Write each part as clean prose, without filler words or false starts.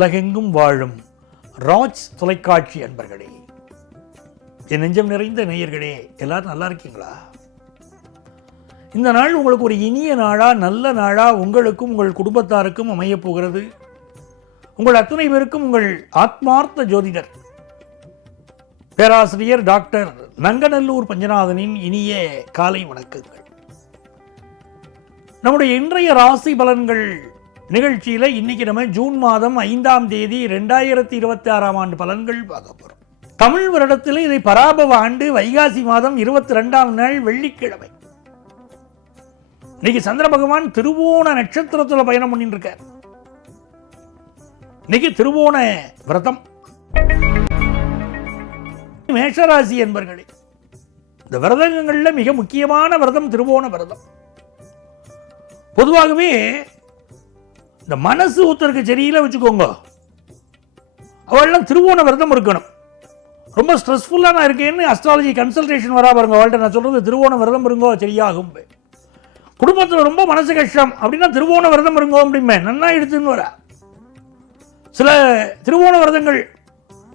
உலகெங்கும் வாழும் ராஜ் தொலைக்காட்சி அன்பர்களே, என் நெஞ்சம் நிறைந்த நேயர்களே, எல்லாரும் நல்லா இருக்கீங்களா? இந்த நாள் உங்களுக்கு ஒரு இனிய நாளா, நல்ல நாளா உங்களுக்கும் உங்கள் குடும்பத்தாருக்கும் அமையப் போகிறது. உங்கள் அத்தனை பேருக்கும் உங்கள் ஆத்மார்த்த ஜோதிடர் பேராசிரியர் டாக்டர் நங்கநல்லூர் பஞ்சநாதனின் இனிய காலை வணக்கங்கள். நம்முடைய இன்றைய ராசி பலன்கள் நிகழ்ச்சியில் இன்னைக்கு நம்ம ஜூன் மாதம் 5ஆம் தேதி 2026ஆம் ஆண்டு பலன்கள் பார்க்க போறோம். தமிழ் வருடத்தில் இதை பராபவ ஆண்டு வைகாசி மாதம் 22ஆம் நாள் வெள்ளிக்கிழமை. இன்னைக்கு சந்திர பகவான் திருவோண நட்சத்திரத்தில் பயணம் பண்ணிட்டு இருக்கார். இன்னைக்கு திருவோண விரதம். மேஷராசி என்பர்களே, இந்த விரதங்கள்ல மிக முக்கியமான விரதம் திருவோண விரதம். பொதுவாகவே இந்த மனசு ஒருத்தருக்கு சரியில்லை வச்சுக்கோங்க, அவள்லாம் திருவோண விரதம் இருக்கணும். ரொம்ப ஸ்ட்ரெஸ்ஃபுல்லாக நான் இருக்கேன்னு அஸ்ட்ராலஜி கன்சல்டேஷன் வரா பாருங்க, அவள்கிட்ட நான் சொல்றது திருவோண விரதம் இருங்கோ சரியாகும். குடும்பத்தில் ரொம்ப மனசு கஷ்டம் அப்படின்னா திருவோண விரதம் இருங்கோ அப்படிமே நன்னா எடுத்துன்னு வரா. சில திருவோண விரதங்கள்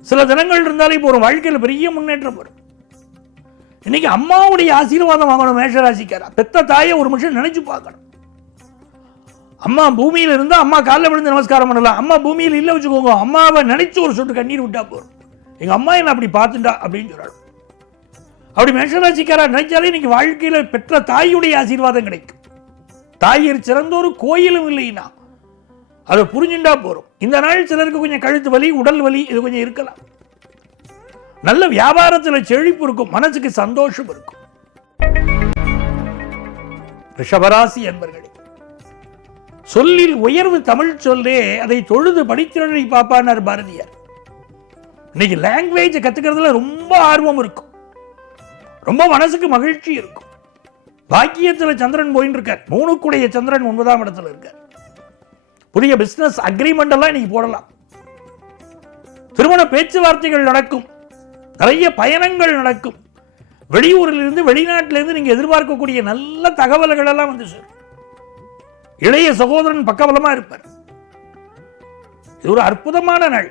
சில தினங்கள் இருந்தாலே போகிறோம், வாழ்க்கையில் பெரிய முன்னேற்றம் வரும். இன்னைக்கு அம்மாவுடைய ஆசீர்வாதம் வாங்கணும். மேஷராசிக்காரா, பெத்த தாயை ஒரு நிமிஷம் நினைச்சு பார்க்கணும். அம்மா பூமியில் இருந்தால் அம்மா காலில் விழுந்து நமஸ்காரம் பண்ணலாம். அம்மா பூமியில் இல்லை வச்சுக்கோங்க, அம்மாவை நினைச்சு ஒரு சொட்டு கண்ணீர் விட்டா போதும். எங்கள் அம்மா என்ன அப்படி பார்த்துட்டா அப்படின்னு சொல்லணும். அப்படி மேஷராசிக்காரா நினைச்சாலே இன்னைக்கு வாழ்க்கையில் பெற்ற தாயுடைய ஆசீர்வாதம் கிடைக்கும். தாயிற் சிறந்தோரு கோயிலும் இல்லைன்னா அதை புரிஞ்சுட்டா போறோம். இந்த நாள் சிலருக்கு கொஞ்சம் கழுத்து வலி, உடல் வலி இது கொஞ்சம் இருக்கலாம். நல்ல வியாபாரத்தில் செழிப்பு இருக்கும், மனசுக்கு சந்தோஷம் இருக்கும். ரிஷபராசி என்பர்களே, சொல்லில் உயர்வு தமிழ் சொல்லே அதை தொழுது படித்திரனை பாப்பானார் பாரதியார். இன்னைக்கு லாங்குவேஜ் கத்துக்கிறதுல ரொம்ப ஆர்வம் இருக்கும், ரொம்ப மனசுக்கு மகிழ்ச்சி இருக்கும். பாக்கியத்தில் சந்திரன் போயின்னு இருக்கார். 3 சந்திரன் 9ஆம் இடத்துல இருக்கார். புதிய பிசினஸ் அக்ரிமெண்ட் எல்லாம் இன்னைக்கு போடலாம். திருமண பேச்சுவார்த்தைகள் நடக்கும், நிறைய பயணங்கள் நடக்கும். வெளியூரில் இருந்து வெளிநாட்டிலிருந்து நீங்க எதிர்பார்க்கக்கூடிய நல்ல தகவல்கள் எல்லாம் வந்து சேரும். இளைய சகோதரன் பக்கபலமா இருப்பார். இது ஒரு அற்புதமான நாள்.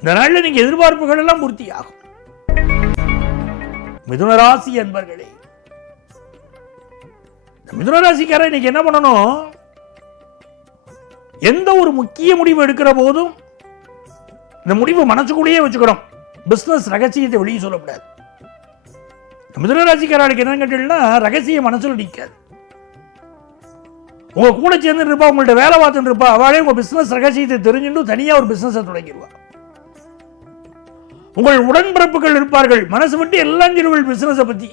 இந்த நாள்ல நீங்க எதிர்பார்ப்புகள் எல்லாம் பூர்த்தி ஆகும். மிதுனராசி என்பர்களே, மிதுனராசிக்காரர் இன்னைக்கு என்ன பண்ணணும்? எந்த ஒரு முக்கிய முடிவு எடுக்கிற போதும் இந்த முடிவு மனசுக்குள்ளேயே வச்சுக்கணும். பிசினஸ் ரகசியத்தை வெளியே சொல்லக்கூடாது. மிதுனராசிக்காரருக்கு என்ன கேட்டீங்கன்னா, ரகசிய மனசுல நிற்காது. உங்க கூட சேர்ந்து இருப்பா, உங்கள்ட்ட வேலை பார்த்துட்டு இருப்பா, அவளே உங்க பிசினஸ் ரகசியத்தை தெரிஞ்சுட்டு தனியா ஒரு பிசினஸ் தொடங்கிடுவா. உங்கள் உடன்பிறப்புகள் இருப்பார்கள், மனசு விட்டு எல்லாம் சொல்லுவள் பிசினஸை பத்தி.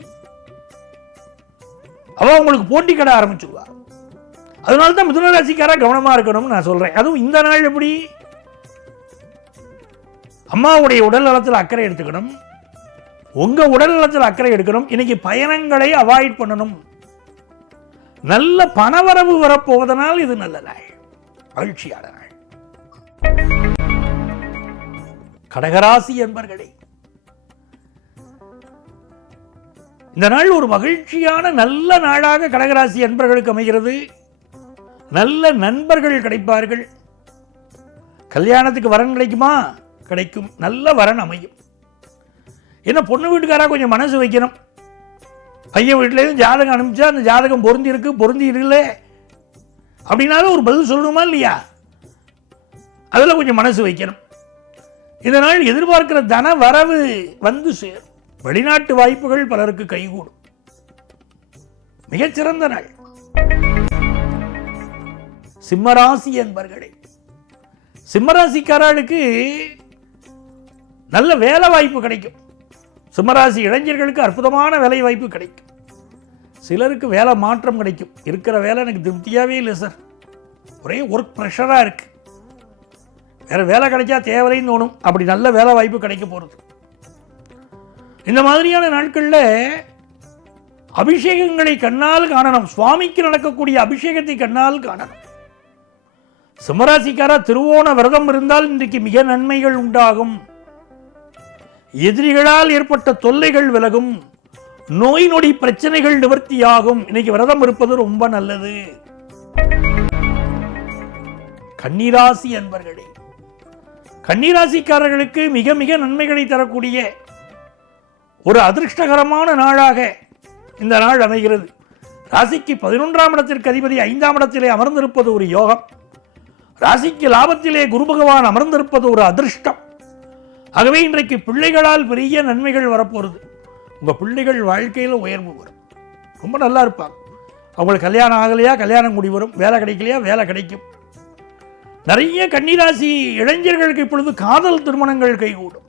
அவ உங்களுக்கு போட்டி கடை ஆரம்பிச்சுடுவா. அதனால்தான் மிதுனராசிக்காரா கவனமா இருக்கணும்னு நான் சொல்றேன். அதுவும் இந்த நாள் எப்படி? அம்மாவுடைய உடல் நலத்தில் அக்கறை எடுத்துக்கணும், உங்க உடல் நலத்தில் அக்கறை எடுக்கணும். இன்னைக்கு பயணங்களை அவாய்ட் பண்ணணும். நல்ல பணவரவு வரப்போவதனால் இது நல்ல நாள், மகிழ்ச்சியான நாள். கடகராசி என்பர்களே, இந்த நாள் ஒரு மகிழ்ச்சியான நல்ல நாளாக கடகராசி என்பர்களுக்கு அமைகிறது. நல்ல நண்பர்கள் கிடைப்பார்கள். கல்யாணத்துக்கு வரன் கிடைக்குமா? கிடைக்கும். நல்ல வரன் அமையும். என்ன பொண்ணு வீட்டுக்காரா கொஞ்சம் மனசு வைக்கணும். பையன் வீட்டிலேருந்து ஜாதகம் அனுப்பிச்சா அந்த ஜாதகம் பொருந்தி இருக்கு, பொருந்தி இல்லை அப்படின்னாலும் ஒரு பதில் சொல்லணுமா இல்லையா? அதில் கொஞ்சம் மனசு வைக்கணும். இந்த நாள் எதிர்பார்க்கிற தன வரவு வந்து சேரும். வெளிநாட்டு வாய்ப்புகள் பலருக்கு கைகூடும். மிகச்சிறந்த நாள். சிம்மராசி என்பர்களே, சிம்மராசிக்காரர்களுக்கு நல்ல வேலை வாய்ப்பு கிடைக்கும். சிம்மராசி இளைஞர்களுக்கு அற்புதமான வேலை வாய்ப்பு கிடைக்கும். சிலருக்கு வேலை மாற்றம் கிடைக்கும். இருக்கிற வேலை எனக்கு திருப்தியாகவே இல்லை சார், ஒரே ஒர்க் ப்ரெஷராக இருக்கு, வேற வேலை கிடைச்சா தேவைன்னு தோணும். அப்படி நல்ல வேலை வாய்ப்பு கிடைக்க போகிறது. இந்த மாதிரியான நாட்களில் அபிஷேகங்களை கண்ணால் காணணும். சுவாமிக்கு நடக்கக்கூடிய அபிஷேகத்தை கண்ணால் காணணும். சிம்மராசிக்காரா திருவோண விரதம் இருந்தால் இன்றைக்கு மிக நன்மைகள் உண்டாகும். எதிரிகளால் ஏற்பட்ட தொல்லைகள் விலகும். நோய் நொடி பிரச்சனைகள் நிவர்த்தியாகும். இன்னைக்கு விரதம் இருப்பது ரொம்ப நல்லது. கன்னிராசி அன்பர்களே, கன்னிராசிக்காரர்களுக்கு மிக மிக நன்மைகளை தரக்கூடிய ஒரு அதிர்ஷ்டகரமான நாளாக இந்த நாள் அமைகிறது. ராசிக்கு 11ஆம் இடத்திற்கு அதிபதி 5ஆம் இடத்திலே அமர்ந்திருப்பது ஒரு யோகம். ராசிக்கு லாபத்திலே குரு பகவான் அமர்ந்திருப்பது ஒரு அதிர்ஷ்டம். ஆகவே இன்றைக்கு பிள்ளைகளால் பெரிய நன்மைகள் வரப்போகிறது. உங்கள் பிள்ளைகள் வாழ்க்கையில் உயர்வு வரும், ரொம்ப நல்லா இருப்பாங்க. அவங்களுக்கு கல்யாணம் ஆகலையா கல்யாணம் கூடி வரும், வேலை கிடைக்கலையா வேலை கிடைக்கும். நிறைய கன்னிராசி இளைஞர்களுக்கு இப்பொழுது காதல் திருமணங்கள் கைகூடும்.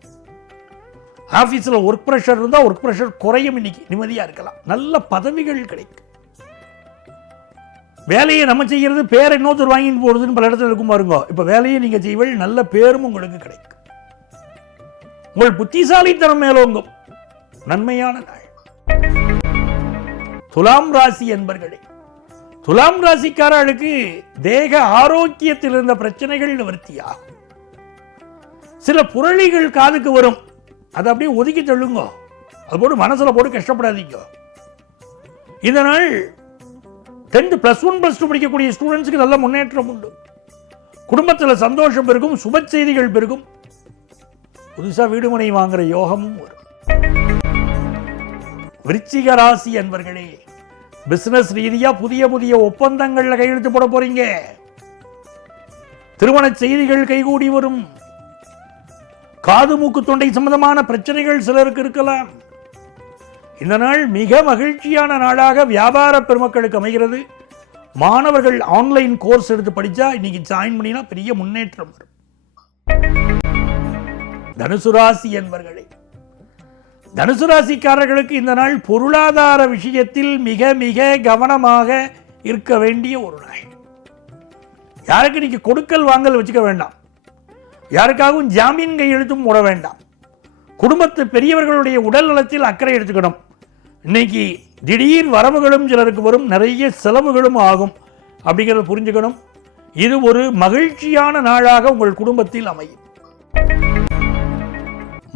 ஆஃபீஸில் ஒர்க் ப்ரெஷர் இருந்தால் ஒர்க் ப்ரெஷர் குறையும், இன்னைக்கு நிம்மதியாக இருக்கலாம். நல்ல பதவிகள் கிடைக்கும். வேலையை நம்ம செய்கிறது பேரை இன்னொருத்தர் வாங்கிட்டு போடுறதுன்னு பல இடத்துல இருக்கும் பாருங்க. இப்போ வேலையை நீங்கள் செய்வீள், நல்ல பேரும் உங்களுக்கு கிடைக்கும். உங்கள் புத்திசாலித்தனம் மேலோங்கும். நன்மையான நாள். துலாம் ராசி என்பர்களே, துலாம் ராசிக்காரர்களுக்கு தேக ஆரோக்கியத்தில் இருந்த பிரச்சனைகள் நிவர்த்தியாகும். சில புரளிகள் காதுக்கு வரும், அதை அப்படியே ஒதுக்கி தள்ளுங்க. அது போட்டு மனசுல போட்டு கஷ்டப்படாதீங்க. இதனால் 10th +1 +2 படிக்கக்கூடிய ஸ்டூடெண்ட்ஸுக்கு நல்ல முன்னேற்றம் உண்டு. குடும்பத்தில் சந்தோஷம் பெருகும், சுப செய்திகள் பெருகும். புதுசாக வீடுமனை வாங்குற யோகமும் வரும். விருச்சிக ராசி அன்பர்களே, பிசினஸ் ரீதியா புதிய புதிய ஒப்பந்தங்கள்ல கையெழுத்து போட போறீங்க. திருமண செய்திகள் கைகூடி வரும். காது மூக்கு தொண்டை சம்பந்தமான பிரச்சனைகள் சிலருக்கு இருக்கலாம். இந்த நாள் மிக மகிழ்ச்சியான நாளாக வியாபார பெருமக்களுக்கு அமைகிறது. மாணவர்கள் ஆன்லைன் கோர்ஸ் எடுத்து படிச்சா இன்னைக்கு ஜாயின் பண்ணினா பெரிய முன்னேற்றம் வரும். தனுசு ராசி என்பர்களே, தனுசு ராசிக்காரர்களுக்கு இந்த நாள் பொருளாதார விஷயத்தில் மிக மிக கவனமாக இருக்க வேண்டிய ஒரு நாள். யாருக்கு நீங்க கொடுக்கல் வாங்கல் வச்சுக்க வேண்டாம். யாருக்காகவும் ஜாமீன் கையெழுத்தும் போட வேண்டாம். குடும்பத்து பெரியவர்களுடைய உடல் நலத்தில் அக்கறை எடுத்துக்கணும். இன்னைக்கு திடீர் வரவுகளும் சிலருக்கு வரும், நிறைய செலவுகளும் ஆகும். அப்படிங்கிறத புரிஞ்சுக்கணும். இது ஒரு மகிழ்ச்சியான நாளாக உங்கள் குடும்பத்தில் அமையும்.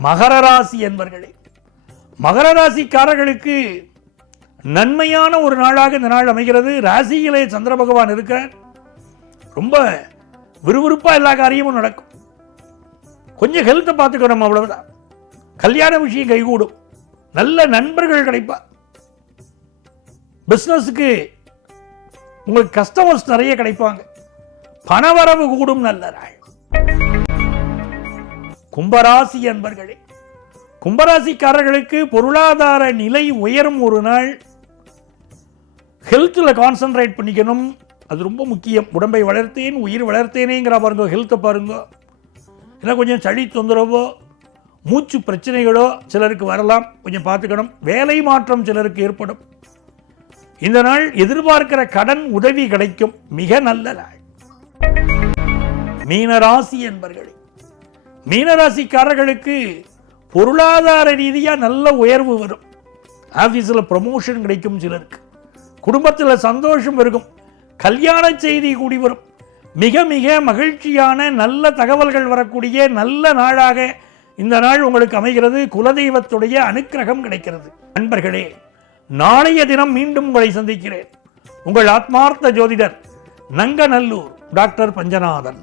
மகர ராசி என்பர்களே, மகர ராசிக்காரர்களுக்கு நன்மையான ஒரு நாளாக இந்த நாள் அமைகிறது. ராசியிலே சந்திர பகவான் இருக்க ரொம்ப விறுவிறுப்பா எல்லா காரியமும் நடக்கும். கொஞ்சம் ஹெல்த்தை பார்த்துக்கணும், அவ்வளவுதான். கல்யாண விஷயம் கைகூடும். நல்ல நண்பர்கள் கிடைப்பார். பிசினஸுக்கு உங்களுக்கு கஸ்டமர்ஸ் நிறைய கிடைப்பாங்க. பணவரவு கூடும். நல்ல நாள். கும்பராசி என்பர்களே, கும்பராசிக்காரர்களுக்கு பொருளாதார நிலை உயரும் ஒரு நாள். ஹெல்த்தில் கான்சென்ட்ரேட் பண்ணிக்கணும், அது ரொம்ப முக்கியம். உடம்பை வளர்த்தேன் உயிர் வளர்த்தேனேங்கிற பாருங்க, ஹெல்த்தை பாருங்க. இல்லை கொஞ்சம் சளி தொந்தரவோ மூச்சு பிரச்சனைகளோ சிலருக்கு வரலாம், கொஞ்சம் பார்த்துக்கணும். வேலை மாற்றம் சிலருக்கு ஏற்படும். இந்த நாள் எதிர்பார்க்கிற கடன் உதவி கிடைக்கும். மிக நல்ல நாள். மீனராசி என்பர்களே, மீனராசிக்காரர்களுக்கு பொருளாதார ரீதியாக நல்ல உயர்வு வரும். ஆஃபீஸில் ப்ரமோஷன் கிடைக்கும் சிலருக்கு. குடும்பத்தில் சந்தோஷம் இருக்கும். கல்யாண செய்தி கூடி வரும். மிக மிக மகிழ்ச்சியான நல்ல தகவல்கள் வரக்கூடிய நல்ல நாளாக இந்த நாள் உங்களுக்கு அமைகிறது. குலதெய்வத்துடைய அனுக்கிரகம் கிடைக்கிறது. நண்பர்களே, நாளைய தினம் மீண்டும் உங்களை சந்திக்கிறேன். உங்கள் ஆத்மார்த்த ஜோதிடர் நங்கநல்லூர் டாக்டர் பஞ்சநாதன்.